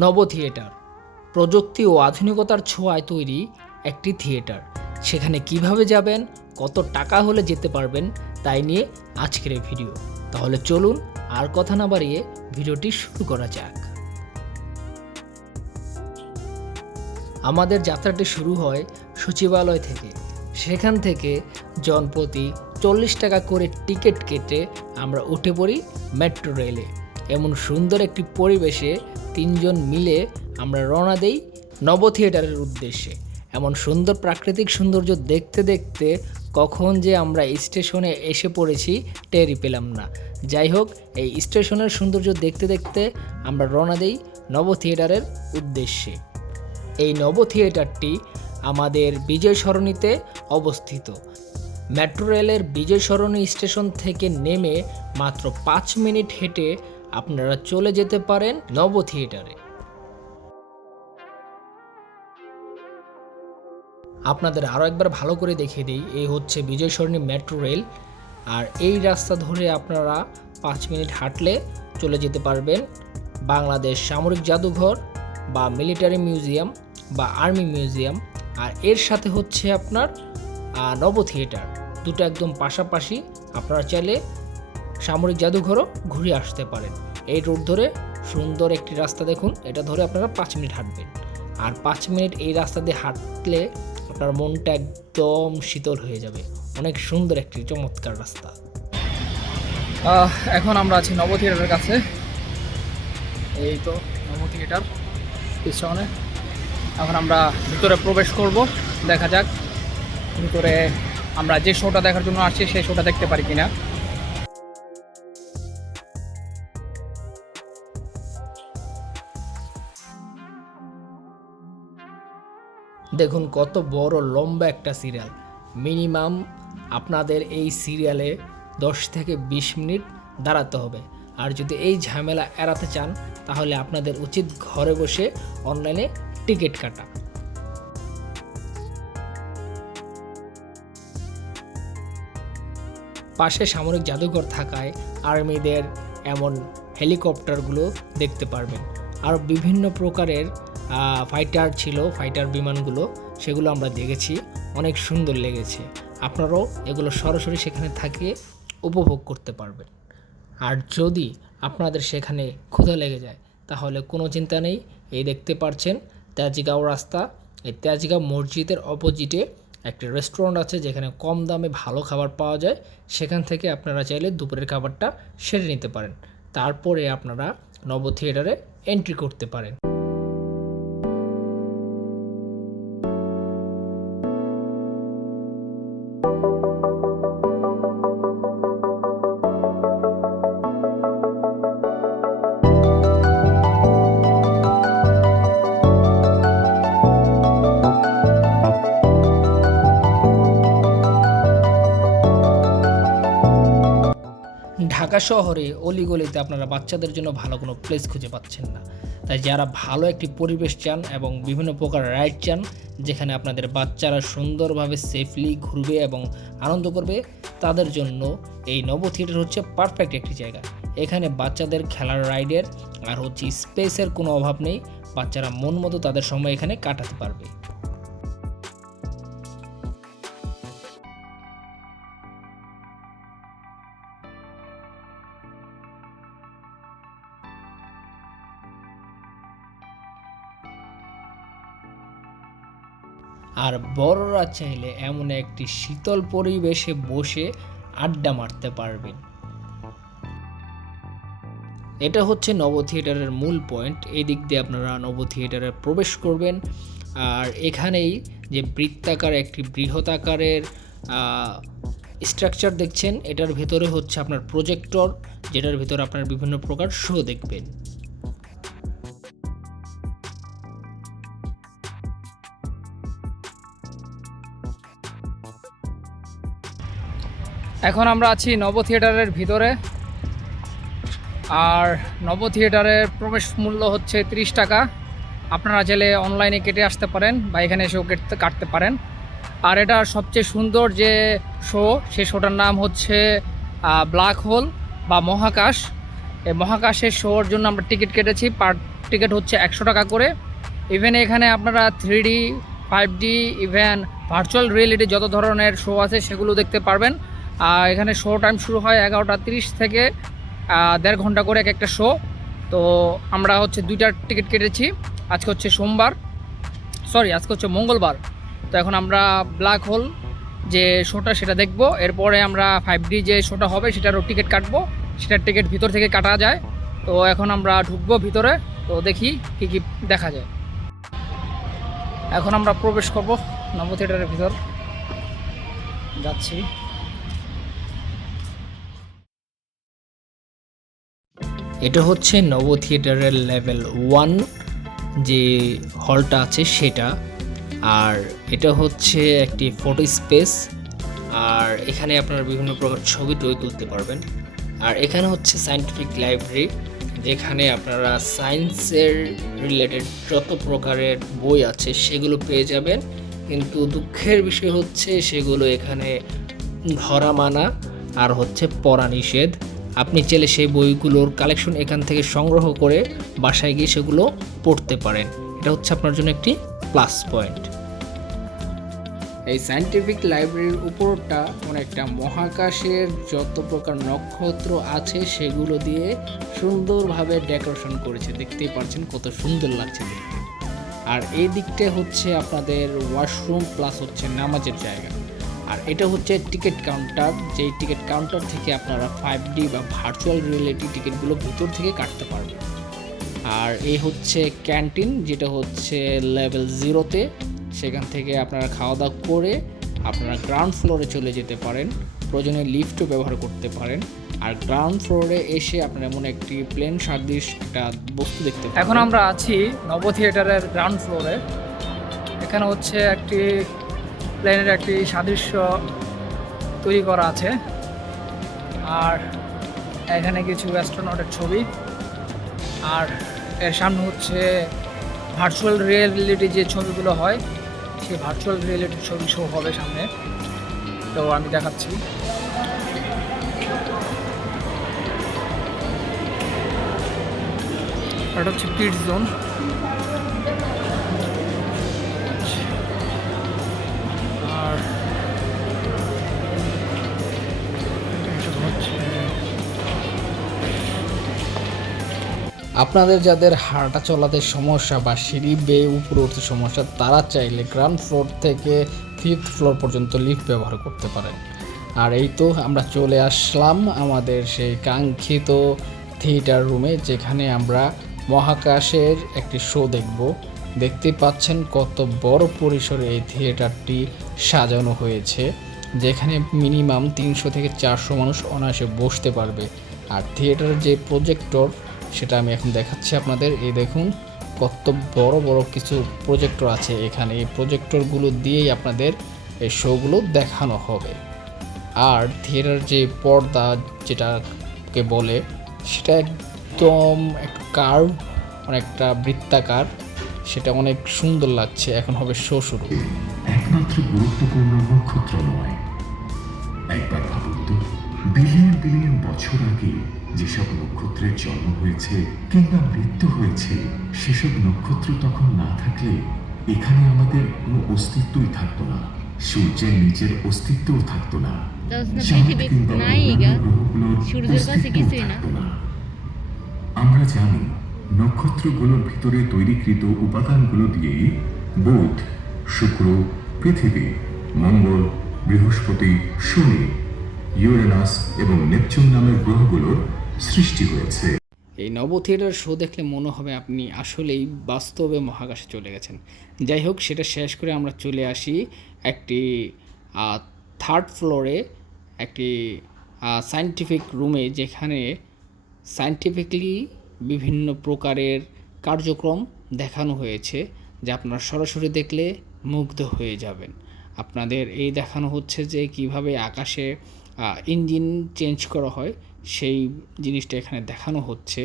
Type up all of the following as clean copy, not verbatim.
নব থিয়েটার প্রযুক্তি ও আধুনিকতার ছোঁয়ায় তৈরি একটি থিয়েটার। সেখানে কিভাবে যাবেন, কত টাকা হলে যেতে পারবেন, তাই নিয়ে আজকের এই ভিডিও। তাহলে চলুন আর কথা না বাড়িয়ে ভিডিওটি শুরু করা যাক। আমাদের যাত্রাটি শুরু হয় সচিবালয় থেকে। সেখান থেকে জনপ্রতি 40 টাকা করে টিকিট কেটে আমরা উঠে পড়ি মেট্রো রেলে। এমন সুন্দর একটি পরিবেশে তিনজন মিলে আমরা রওনা দেই নব থিয়েটারের উদ্দেশ্যে। এমন সুন্দর প্রাকৃতিক সৌন্দর্য দেখতে দেখতে কখন যে আমরা স্টেশনে এসে পড়েছি টেরই পেলাম না। যাই হোক, এই স্টেশনের সৌন্দর্য দেখতে দেখতে আমরা রওনা দেই নব থিয়েটারের উদ্দেশ্যে। এই নব থিয়েটারটি আমাদের বিজয় সরণিতে অবস্থিত। মেট্রো রেলের বিজয় সরণি স্টেশন থেকে নেমে মাত্র 5 মিনিট হেঁটে আপনারা চলে যেতে পারেন নব থিয়েটারে। আপনাদের আরও একবার ভালো করে দেখিয়ে দিই, এই হচ্ছে বিজয় সরণি মেট্রো রেল। আর এই রাস্তা ধরে আপনারা 5 মিনিট হাঁটলে চলে যেতে পারবেন বাংলাদেশ সামরিক জাদুঘর বা মিলিটারি মিউজিয়াম বা আর্মি মিউজিয়াম। আর এর সাথে হচ্ছে আপনার নব থিয়েটার, দুটো একদম পাশাপাশি। আপনারা চাইলে সামরিক জাদুঘরও ঘুরে আসতে পারেন। এই রোড ধরে সুন্দর একটি রাস্তা দেখুন, এটা ধরে আপনারা 5 মিনিট হাঁটবেন। আর 5 মিনিট এই রাস্তা দিয়ে হাঁটলে আপনার মনটা একদম শীতল হয়ে যাবে। অনেক সুন্দর একটি চমৎকার রাস্তা। এখন আমরা আছি নব থিয়েটারের কাছে। এই তো নব থিয়েটার পিছনে। এখন আমরা ভিতরে প্রবেশ করব, দেখা যাক ভিতরে আমরা যে শোটা দেখার জন্য আসছি সেই শোটা দেখতে পারি কিনা। দেখুন কত বড় লম্বা একটা সিরিয়াল। মিনিমাম আপনাদের এই সিরিয়ালে 10 থেকে 20 মিনিট দাঁড়াতে হবে। আর যদি এই ঝামেলা এড়াতে চান তাহলে আপনাদের উচিত ঘরে বসে অনলাইনে টিকিট কাটা। পাশে সামরিক জাদুঘর থাকায় আর্মিদের এমন হেলিকপ্টারগুলো দেখতে পারবেন। আর বিভিন্ন প্রকারের ফাইটার ছিল, ফাইটার বিমানগুলো, সেগুলো আমরা দেখেছি, অনেক সুন্দর লেগেছে। আপনারাও এগুলো সরাসরি সেখানে থাকিয়ে উপভোগ করতে পারবেন। আর যদি আপনাদের সেখানে ক্ষুধা লেগে যায় তাহলে কোনো চিন্তা নেই, এই দেখতে পাচ্ছেন তেজগাঁও রাস্তা। এই তেজগাঁও মসজিদের অপোজিটে একটি রেস্টুরেন্ট আছে যেখানে কম দামে ভালো খাবার পাওয়া যায়। সেখান থেকে আপনারা চাইলে দুপুরের খাবারটা সেরে নিতে পারেন, তারপরে আপনারা নব থিয়েটারে এন্ট্রি করতে পারেন। ঢাকা শহরে অলিগলিতে আপনারা বাচ্চাদের জন্য ভালো কোনো প্লেস খুঁজে পাচ্ছেন না। তাই যারা ভালো একটি পরিবেশ চান এবং বিভিন্ন প্রকার রাইড চান যেখানে আপনাদের বাচ্চারা সুন্দরভাবে সেফলি ঘুরবে এবং আনন্দ করবে, তাদের জন্য এই নব থিয়েটার হচ্ছে পারফেক্ট একটি জায়গা। এখানে বাচ্চাদের খেলার রাইডের আর হচ্ছে স্পেসের কোনো অভাব নেই। বাচ্চারা মন মতো তাদের সময় এখানে কাটাতে পারবে। আর বড়রা চাইলে এমন একটি শীতল পরিবেশে বসে আড্ডা মারতে পারবেন। এটা হচ্ছে নব থিয়েটারের মূল পয়েন্ট। এই দিক দিয়ে আপনারা নব থিয়েটারে প্রবেশ করবেন। আর এখানেই যে বৃত্তাকার একটি বৃহৎ আকারের স্ট্রাকচার দেখছেন, এটার ভেতরে হচ্ছে আপনার প্রজেক্টর, যেটার ভেতরে আপনার বিভিন্ন প্রকার শো দেখবেন। এখন আমরা আছি নব থিয়েটারের ভিতরে। আর নব থিয়েটারের প্রবেশ মূল্য হচ্ছে 30 টাকা। আপনারা চাইলে অনলাইনে কেটে আসতে পারেন বা এখানে এসেও কাটতে পারেন। আর এটা সবচেয়ে সুন্দর যে শো, সেই শোটার নাম হচ্ছে ব্ল্যাক হোল বা মহাকাশ। এই মহাকাশের শোর জন্য আমরা টিকিট কেটেছি। পার টিকিট হচ্ছে 100 টাকা করে। ইভেন এখানে আপনারা 3D 5D even virtual reality যত ধরনের শো আছে সেগুলো দেখতে পারবেন। আর এখানে শো টাইম শুরু হয় 11:30 থেকে 1.5 ঘন্টা করে এক একটা শো। তো আমরা হচ্ছে 2টা টিকিট কেটেছি। আজকে হচ্ছে আজকে হচ্ছে মঙ্গলবার। তো এখন আমরা ব্ল্যাক হোল যে শোটা সেটা দেখব। এরপরে আমরা 5D যে শোটা হবে সেটারও টিকিট কাটবো। সেটার টিকিট ভিতর থেকে কাটা যায়। তো এখন আমরা ঢুকবো ভিতরে, তো দেখি কি কি দেখা যায়। এখন আমরা প্রবেশ করব নব থিয়েটারের ভিতর, যাচ্ছি। এটা হচ্ছে নব থিয়েটারের লেভেল 1 যে হলটা আছে সেটা। আর এটা হচ্ছে একটি ফটো স্পেস, আর এখানে আপনারা বিভিন্ন প্রকার ছবি তুলতে পারবেন। আর এখানে হচ্ছে সায়েন্টিফিক লাইব্রেরি, যেখানে আপনারা সায়েন্সের রিলেটেড যত প্রকারের বই আছে সেগুলো পেয়ে যাবেন। কিন্তু দুঃখের বিষয় হচ্ছে সেগুলো এখানে ধরা মানা আর হচ্ছে পড়া নিষেধ। আপনি চাইলে সেই বইগুলোর কালেকশন এখান থেকে সংগ্রহ করে বাসায় গিয়ে সেগুলো পড়তে পারেন। এটা হচ্ছে আপনার জন্য একটি প্লাস পয়েন্ট। এই সায়েন্টিফিক লাইব্রেরির উপরটা অনেকটা মহাকাশের যত প্রকার নক্ষত্র আছে সেগুলো দিয়ে সুন্দরভাবে ডেকোরেশন করেছে, দেখতেই পাচ্ছেন কত সুন্দর লাগছে দেখতে। আর এই দিকটা হচ্ছে আপনাদের ওয়াশরুম প্লাস হচ্ছে নামাজের জায়গা। আর এটা হচ্ছে টিকিট কাউন্টার, যেই টিকিট কাউন্টার থেকে আপনারা 5D বা ভার্চুয়াল রিয়েলিটি টিকিটগুলো ভিতর থেকে কাটতে পারবেন। আর এই হচ্ছে ক্যান্টিন, যেটা হচ্ছে লেভেল 0-তে। সেখান থেকে আপনারা খাওয়া দাওয়া করে আপনারা গ্রাউন্ড ফ্লোরে চলে যেতে পারেন, প্রয়োজনে লিফটও ব্যবহার করতে পারেন। আর গ্রাউন্ড ফ্লোরে এসে আপনারা এমন একটি প্লেন সাদৃশ একটা বস্তু দেখতে পাবেন। এখন আমরা আছি নব থিয়েটারের গ্রাউন্ড ফ্লোরে। এখানে হচ্ছে একটি প্লেনের একটি সাদৃশ্য তৈরি করা আছে। আর এখানে কিছু অ্যাস্ট্রোনটের ছবি। আর এর সামনে হচ্ছে ভার্চুয়াল রিয়েলিটি যে ছবিগুলো হয় সেই ভার্চুয়াল রিয়েলিটি ছবি শো হবে সামনে। তো আমি দেখাচ্ছি। এটা হচ্ছে কিডস জোন। আর আপনাদের যাদের হাঁটা চলাতে সমস্যা বা সিঁড়ি বেয়ে উপরে উঠতে সমস্যা, তারা চাইলে গ্রাউন্ড ফ্লোর থেকে 5th ফ্লোর পর্যন্ত লিফট ব্যবহার করতে পারেন। আর এই তো আমরা চলে আসলাম আমাদের সেই কাঙ্ক্ষিত থিয়েটার রুমে, যেখানে আমরা মহাকাশের একটি শো দেখব। দেখতে পাচ্ছেন কত বড় পরিসরে এই থিয়েটারটি সাজানো হয়েছে, যেখানে মিনিমাম 300 থেকে 400 মানুষ অনায়াসে বসতে পারবে। আর থিয়েটারের যে প্রজেক্টর সেটা আমি এখন দেখাচ্ছি আপনাদের। এই দেখুন কত বড় বড় কিছু প্রজেক্টর আছে এখানে। এই প্রজেক্টরগুলো দিয়েই আপনাদের এই শোগুলো দেখানো হবে। আর থিয়েটার যে পর্দা যেটাকে বলে সেটা একদম একটা কার্ভ, অনেকটা বৃত্তাকার, সেটা অনেক সুন্দর লাগছে। এখন হবে শো শুরু। একমাত্র গুরুত্বপূর্ণ নক্ষত্র নয়। একবার ভাবুন তো, বিলিয়ন বিলিয়ন বছর আগে যেসব নক্ষত্রের জন্ম হয়েছে কিংবা মৃত্যু হয়েছে, সেসব নক্ষত্র তখন না থাকলে এখানে আমাদের কোনো অস্তিত্বই থাকতো না। সূর্যের নিজের অস্তিত্বও থাকতো না। চাঁদ কিংবা অন্যান্য গ্রহগুলোর অস্তিত্বও থাকতো না। আমরা জানি নক্ষত্রগুলোর ভিতরে তৈরিকৃত উপাদানগুলো দিয়েই বুধ, শুক্র, পৃথিবী, মঙ্গল, বৃহস্পতি, শনি, ইউরেনাস এবং নেপচুন নামের গ্রহগুলোর সৃষ্টি হয়েছে। এই নব থিয়েটার শো দেখলে মনে হবে আপনি আসলেই বাস্তবে মহাকাশে চলে গেছেন। যাই হোক, সেটা শেষ করে আমরা চলে আসি একটি 3rd ফ্লোরে একটি সায়েন্টিফিক রুমে, যেখানে সায়েন্টিফিকলি বিভিন্ন প্রকারের কার্যক্রম দেখানো হয়েছে, যা আপনারা সরাসরি দেখলে মুগ্ধ হয়ে যাবেন। আপনাদের এই দেখানো হচ্ছে যে কিভাবে আকাশে ইঞ্জিন চেঞ্জ করা হয়, সেই জিনিসটা এখানে দেখানো হচ্ছে।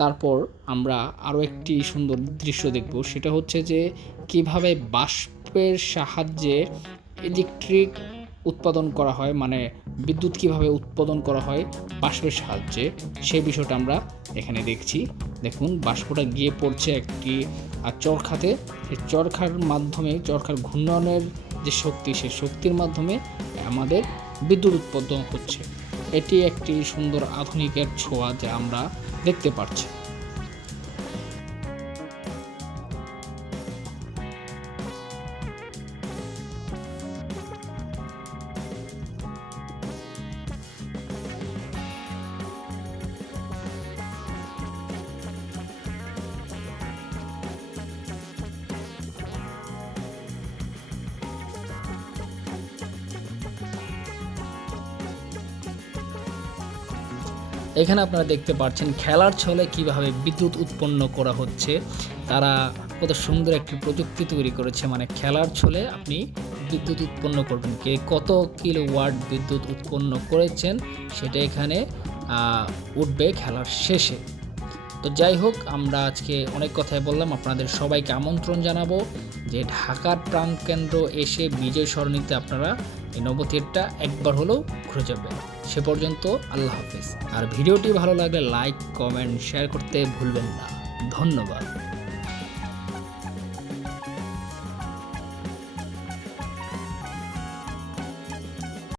তারপর আমরা আরও একটি সুন্দর দৃশ্য দেখব, সেটা হচ্ছে যে কিভাবে বাষ্পের সাহায্যে ইলেকট্রিক উৎপাদন করা হয়, মানে বিদ্যুৎ কিভাবে উৎপাদন করা হয় বাষ্পের সাহায্যে, সেই বিষয়টা আমরা এখানে দেখছি। দেখুন বাষ্পটা গিয়ে পড়ছে একটি চরখাতে, এই চরখার মাধ্যমে, চরখার ঘূর্ণনের যে শক্তি, সেই শক্তির মাধ্যমে আমাদের বিদ্যুৎ উৎপাদন হচ্ছে। এটি একটি সুন্দর আধুনিকের ছোঁয়া যা আমরা দেখতে পাচ্ছি। এখানে আপনারা দেখতে পাচ্ছেন খেলার ছলে কিভাবে বিদ্যুৎ উৎপন্ন করা হচ্ছে। তারা কত সুন্দর একটি প্রযুক্তি তৈরি করেছে, মানে খেলার ছলে আপনি বিদ্যুৎ উৎপন্ন করবেন, কে কত কিলোওয়াট বিদ্যুৎ উৎপন্ন করেছেন সেটা এখানে উঠবে খেলার শেষে। তো যাই হোক, আমরা আজকে অনেক কথাই বললাম, আপনাদের সবাইকে আমন্ত্রণ জানাবো যে ঢাকার প্রাণকেন্দ্র এসে বিজয় সরণিতে আপনারা এই নব থিয়েটারটা একবার হলেও ঘুরে যাবেন। সে পর্যন্ত আল্লাহ হাফেজ। আর ভিডিওটি ভালো লাগলে লাইক, কমেন্ট, শেয়ার করতে ভুলবেন না। ধন্যবাদ।